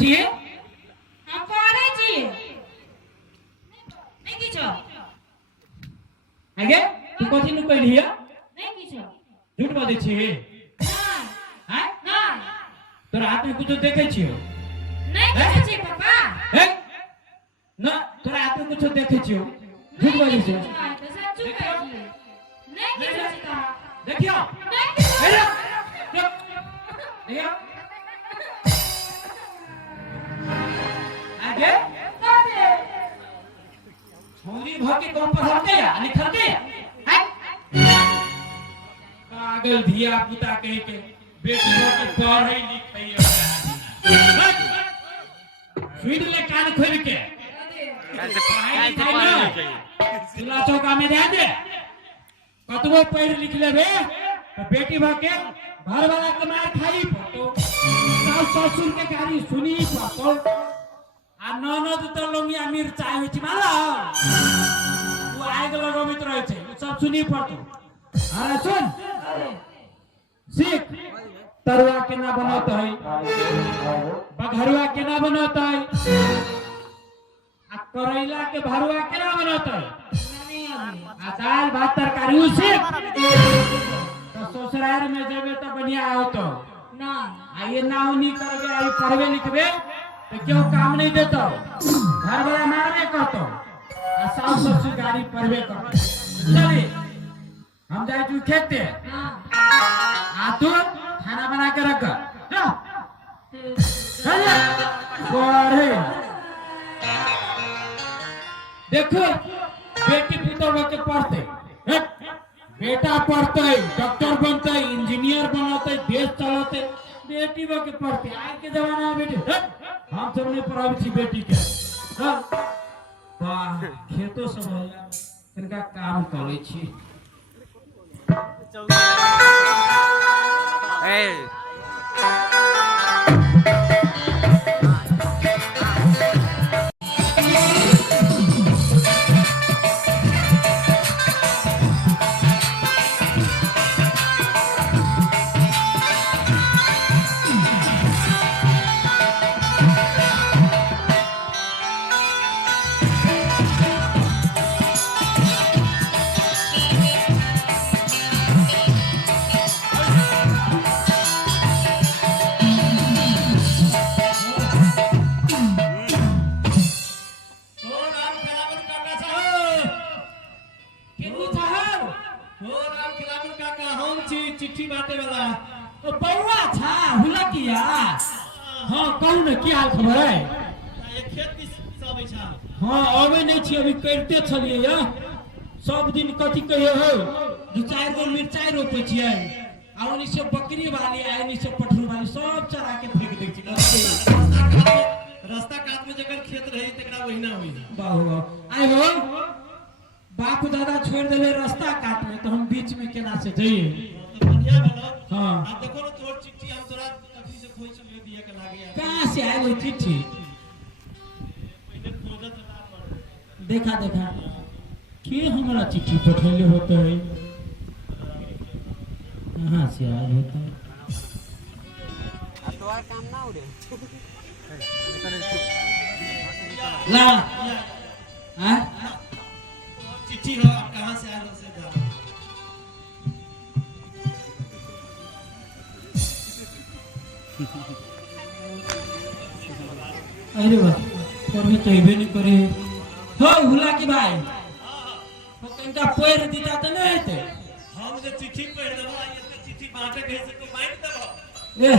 છીએ हम पढ़े છીએ नहीं किछो आगे तू कथि नु कहलिया नहीं किछो झूठ बाजै छी नहीं हैं नहीं तोरा हाथ में कुछ देखे छियो नहीं किछो छी पापा हे ना तोरा हाथ में कुछ देखे छियो झूठ बाजै छी तो सच कहै छी नहीं किछो छी कहा देखियो नहीं किछो हेलो देखियो आगे छोरी भके कौन पढ़ते या लिखते या हैं पागल धिया पुता कह के बेटी के पढ़ै लिखै सुन ले कान खोल के चूल्हा चौका में दे दे कतबो पढ़ लिख लेबे तो बेटी भके घर वाला के मार खाई पड़तो सास ससुर के गाली सुनी पड़तो आ ननद तो लोंगिया मिर्चाई होई छी माला वो आग लगमित रहे छे सब सुनी पड़तो अरे सुन सीख तरुआ केना बनत है बघरुआ केना बनत है आ करैला के भरुआ केना बनत है आ दाल भात तरकारी सीख तो ससुराल में जेबे तो बढ़िया होतो ना आ ये नाव नहीं करबे आ पढ़बे लिखबे तो क्यों काम नहीं देतो घर वाला मारबे करतो आ सास ससुर गाड़ी पढ़बे करतो चली हम जाए तू खेते हां आ तू खाना बना के रख जा चल पढ़े देखो बेटी पुतों के पढ़ते बेटा पढ़ते डॉक्टर बनते इंजीनियर बनते देश चलाते बेटी के पढ़ते आज के जमाना में बेटी हम सब नहीं पढ़ाबे छी बेटी के वाह खेतो सब इनका काम करे छी चिट्ठी बाटे वाला ओ बउआ था हुला किया हां कहू ने की हाल खबर है ये खेत की सब छै हां आवे नहीं छी अभी करते छलिए या सब दिन कथि कहियो हो दू चार गो मिर्चाई रोपे छियै आ ओनी से बकरी वाली आ ओनी से पठरू वाली सब चरा के फेंक दै छी रास्ता काट में जकर खेत रही तकरा ओहिना होई वाह वाह आइ हो बाप दादा छोड़ देले रास्ता काट में तो हम बीच में केना से जइए बढ़िया भेलो हां आ देखो न तोर चिट्ठी हम तोरा कथि से खोइ चलिए दिया के लागे कहां से आइल चिट्ठी पहले खोजत ना पड़ देखा देखा के हमरा चिट्ठी पठैले होते है कहां से आइल होते आ तोर काम ना उड़े ला हां चिट्ठी हो कहां से आइल से जा अरे वाह पढ़े चाहिए नहीं करे हो हुला की भाई तो कनका पैर दीता तो नहीं हेते हम जे चिट्ठी पढ़ देबो इसके चिट्ठी बांटे कहे से तो बांट देबो ए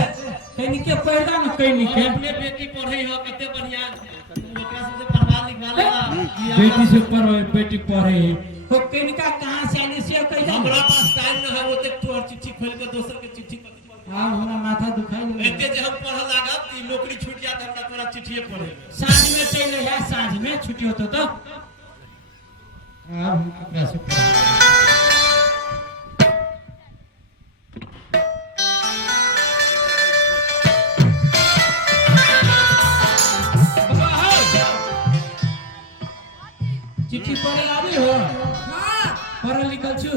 कनी के पढ़दा न कनी के अपने बेटी पढ़ई हो कते बढ़िया ओकरा से पढ़वा लिखवा लेला बेटी से पढ़े बेटी पढ़े तो कनका कहां से आने से कह हमरा पास टाइम न है ओते तोर चिट्ठी खोल के दोसर के चिट्ठी हां हमरा माथा दुखाई ले एते जे हम पढ़ लागत ई नौकरी छूट जात हमरा तोरा चिट्ठीए पढ़े साँझ में चले है साँझ में छुट्टी होतो तो अब एकरा से चिट्ठी पढ़े आबी हो हां पढ़ल लिखल छु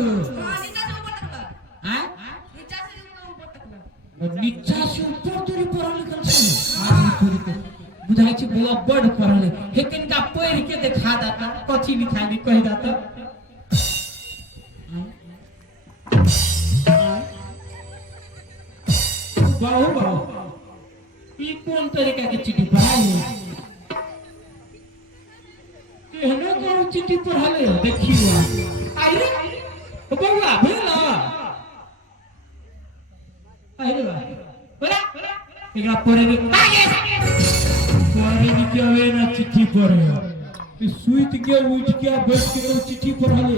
हां नीचा से ऊपर तक हैं नीचा से ऊपर तक नीचा से ऊपर तोरी पढ़ल लिखल छु हां तोरी तो बुझाई छी बुआ बड़ पढ़ले लेकिन का पढ़ के दिखा दाता कथी लिखा दी कह दाता बाबू ई कौन तरीका के चिट्ठी पढ़ाई है केहनो कौन चिट्ठी पढ़ाले देखियो आई रे बउआ भेला आई रे बोला एकरा पढ़े के क्या वे ना चिट्ठी पढ़े सुइत के उठ के बैठ के चिट्ठी पढ़ाले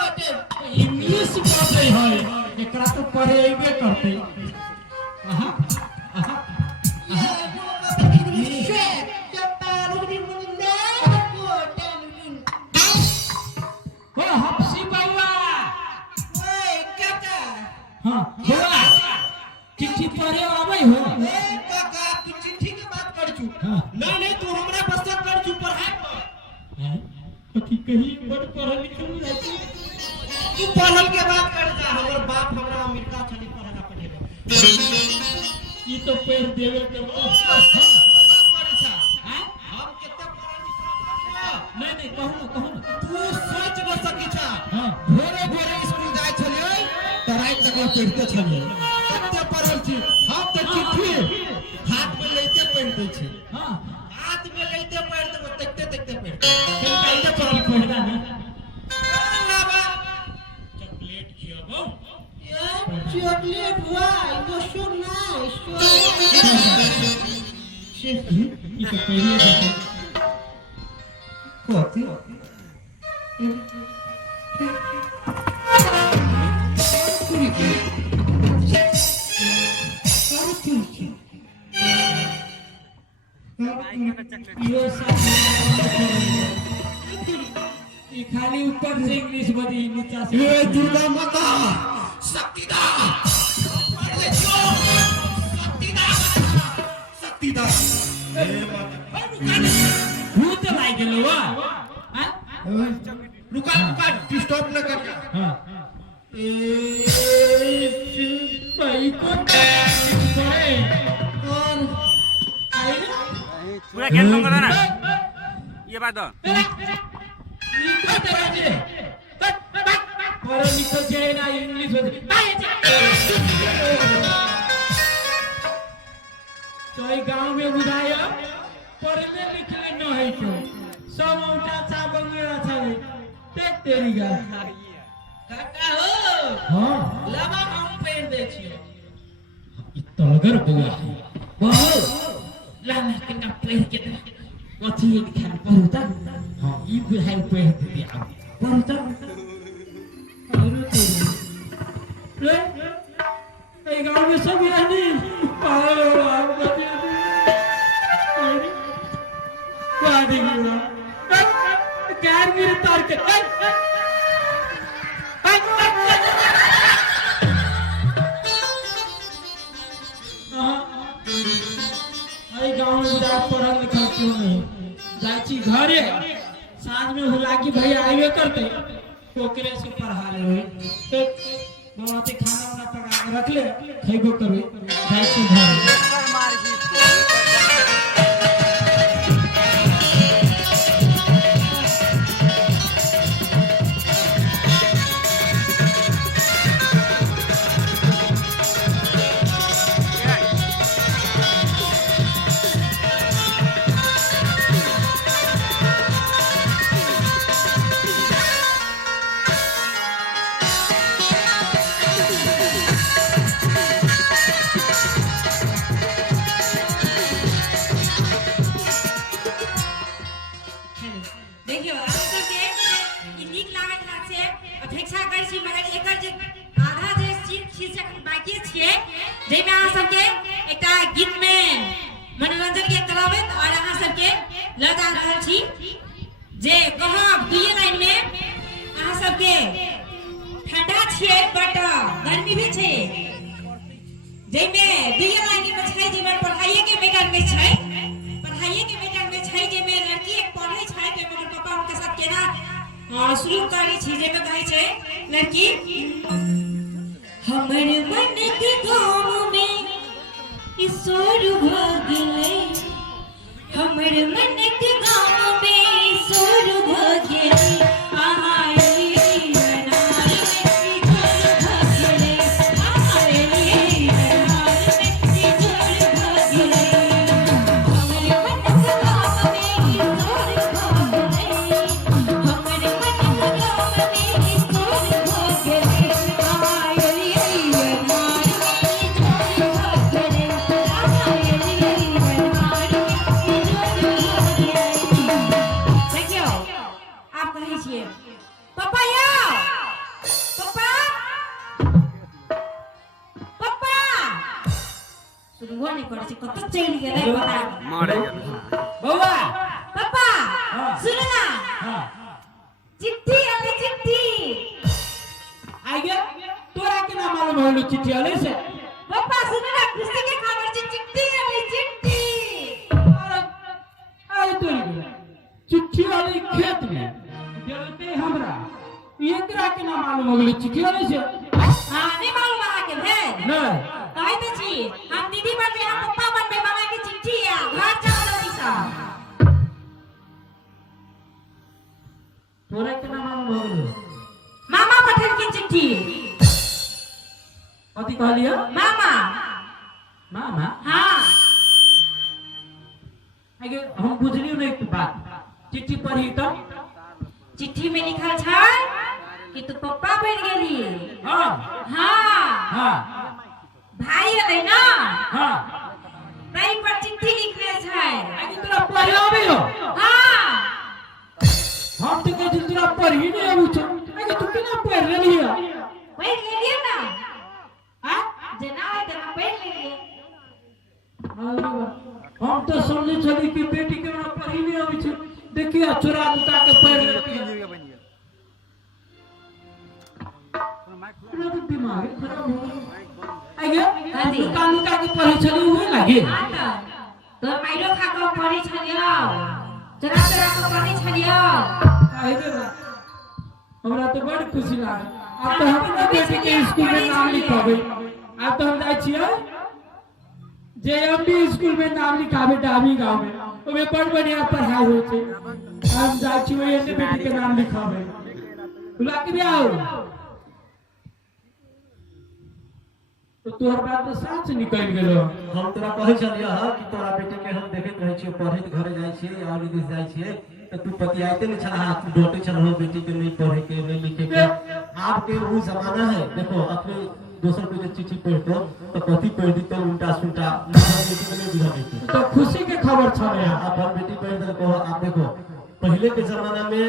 इंग्लिश पढ़ते है एकरा तो पढ़ेबे करते हफ्सी बाबा हाँ बोला चिट्ठी पढ़े आबै हो काका तू चिट्ठी के बात कर छु ना नहीं तू हमरा पसंद कर छु पढ़ाई पर कथी कही बड़ पढ़ल लिखल जाई तू पढ़ल के बात कर जा हमर बाप हमरा अमेरिका चली पढ़ना पड़ेगा ई तो पैर देवे करतो हम कितना पढ़ल लिखल नहीं कहू ना तू सोच न सकी छा हां भोरे भोरे स्कूल जाय छलिए त रात तक पढ़ते छलिए कितना पढ़ल छी हम तो चिट्ठी हाथ में लेते पढ़ते छी हां हाथ में लेते पढ़ते तकते पढ़ते कहीं पढ़ल पढ़दा नहीं चॉकलेट खियाबो चॉकलेट वाई तो सो नाइस ई तो पहले देखो कथी यो सब ये खाली ऊपर से इंग्लिश बदी नीचा से ये दुर्गा माता शक्तिदा शक्तिदा हे माता भूत लाई गेलो वा रुका स्टॉप न कर हां भाई को करे कौन पूरा खेल दूंगा ना ये बात दो ई को तेरा जे पढ़ो लिखो जे ना इंग्लिश तो ई गांव में बुझाया पढ़ले लिखले न है तो सब उठा चा बंगला छले देख तेरी गा काका हो हां लबा हम पेड़ दे छियो ई तलगर बुआ बहुत लाला के ना पेड़ के कथी लिखल पढ़ता हां ई बुझाई पेड़ दे आ पढ़ता करो तो रे ए गांव में सब यानी पागल हो आप बता वादी गुरु कार मेरे तार के आई गांव में जा पढ़ल लिखल क्यों नहीं जाची घरे साँझ में हुला की भैया आइए करते ओकरे से पढ़ा ले तो बहुत खाना वाना पका के रख ले खइबो करबे जाची घरे देखियो आप सबके ई नीक लागत हाथ से अपेक्षा करै छी मगर एकर जे आधा जे शीर्षक बाकी छियै जे में अहाँ सबके एकटा गीत में मनोरंजन के कराबैत और अहाँ सबके लऽ जा रहल छी जे कहब दुइये लाइन में अहाँ सबके ठंडा छियै बट गर्मी भी छै जे में दुइये लाइन में छै जे पढ़ाइए के मैदान में छै पढ़ाइए के मैदान में छै जे में लड़की एक पढ़ै छै जे ओकर पापा उनके साथ केना शुरू करी छी जे में कहै छै लड़की हमर मन के गाँव में ईश्वर भ गेलै हमर मन के गाँव में ईश्वर भ गेलै आहा एली बनार में ईश्वर भ गेलै आहा एली बनार में ईश्वर भ गेलै हमर मन के गाँव में ईश्वर भ गेलै हमर मन के गाँव में ईश्वर भ गेलै आहा एली बनार में ईश्वर भ गेलै आहा एली बनार में ईश्वर भ गेलै। देखियो आप कहै छियै पापा यौ पापा पापा सुनबो नहीं करै छै कतऽ चलि गेलै पता नहीं। मरे गेल बौआ पापा सुन ना हाँ चिट्ठी आले चिट्ठी आगे तोरा के ना मालूम होलो चिट्ठी आले से पापा सुन ना खुशी के खबर छै चिट्ठी आले चिट्ठी अरे तोरी चिट्ठी वाली खेत में देलते हमरा एकरा के ना मालूम होलो चिट्ठी आले से हां नहीं मालूम अहाँ के है नहीं कहै त छी हम दीदी बन में हम पप्पा बन में मामा के चिट्ठी आ घर चल रही सा तोरा के ना मालूम होलो मामा पठन की चिट्ठी कथी कहलियो मामा मामा हाँ आगे हम बुझलियो नहीं तू बात चिट्ठी पढ़ी तो चिट्ठी में लिखल छै कि तू पप्पा बन गेली हाँ हाँ हाँ भाई है ना हाँ तै पर चिट्ठी लिखले छै आगे तोरा पढ़े आबे हो हाँ हम तो कहते तोरा पढ़ी नहीं आबू छ आगे तू केना पढ़ लेली है पढ़ लेलिए ना हां जेना है तेना पढ़ लेलिए हम तो समझे छली कि बेटी के हमरा पढ़ी नहीं आबे छ देखिए चोरा दुका के पढ़ लेती है पूरा तो दिमाग खराब हो गया आगे दुकान दुका के पढ़े छली उहे लागे हाँ तो माइरो खा के पढ़े छलियो चोरा चोरा के पढ़े छलियो काहे रे हमरा तो बड़ खुशी लागे अब तो हम अपने बेटी के स्कूल में नाम लिखाबे अब तो हम जाय छियै जे एमडी स्कूल में नाम लिखाबे डाबी गांव में ओमे बड़ बढ़िया पढ़ाई होय छै हम जाय छियै एने बेटी के नाम लिखाबे बुला के भी आओ तो तोहर बात तो सच निकल गेलो हम तोरा कहै छलियै ह कि तोरा बेटी के हम देखैत रहै छियै पढ़ैत घरे जाइ छियै और विदेश जाइ छियै त तू पतियाइते न छला तू डोटे छलहो बेटी के नहीं पढ़े के नहीं लिखे के आब के वो जमाना है देखो अपने दोसर कोई चिट्ठी पढ़तो तो कथी पढ़ दी तो उल्टा सुल्टा बेटी के नहीं बुझा देती तो खुशी के खबर छले अब हम बेटी पढ़ दे को आप देखो पहले के जमाना में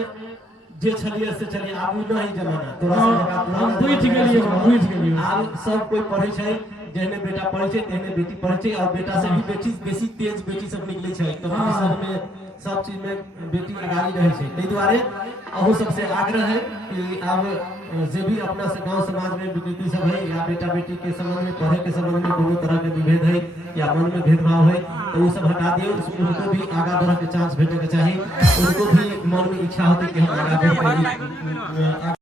जे छलिए से चलिए आब नहीं जमाना तोरा से हम बुझ गेलिए आब सब कोई पढ़े छै जेहने बेटा पढ़े छै तेहने बेटी पढ़े छै और बेटा से भी बेसी तेज बेटी सब निकले छै तो सब में सब चीज में बेटी आगाड़ी रहे छै तै दुआरे अहू सबसे आग्रह है कि अब जे भी अपना से गांव समाज में विकृति सब है या बेटा बेटी के संबंध में पढ़े के संबंध में कोनो तरह के विभेद है या मन में भेदभाव है तो वो सब हटा दियो उनको भी आगा बढ़े के चांस भेटे के चाहिए उनको भी मन में इच्छा होती कि हम आगा बढ़े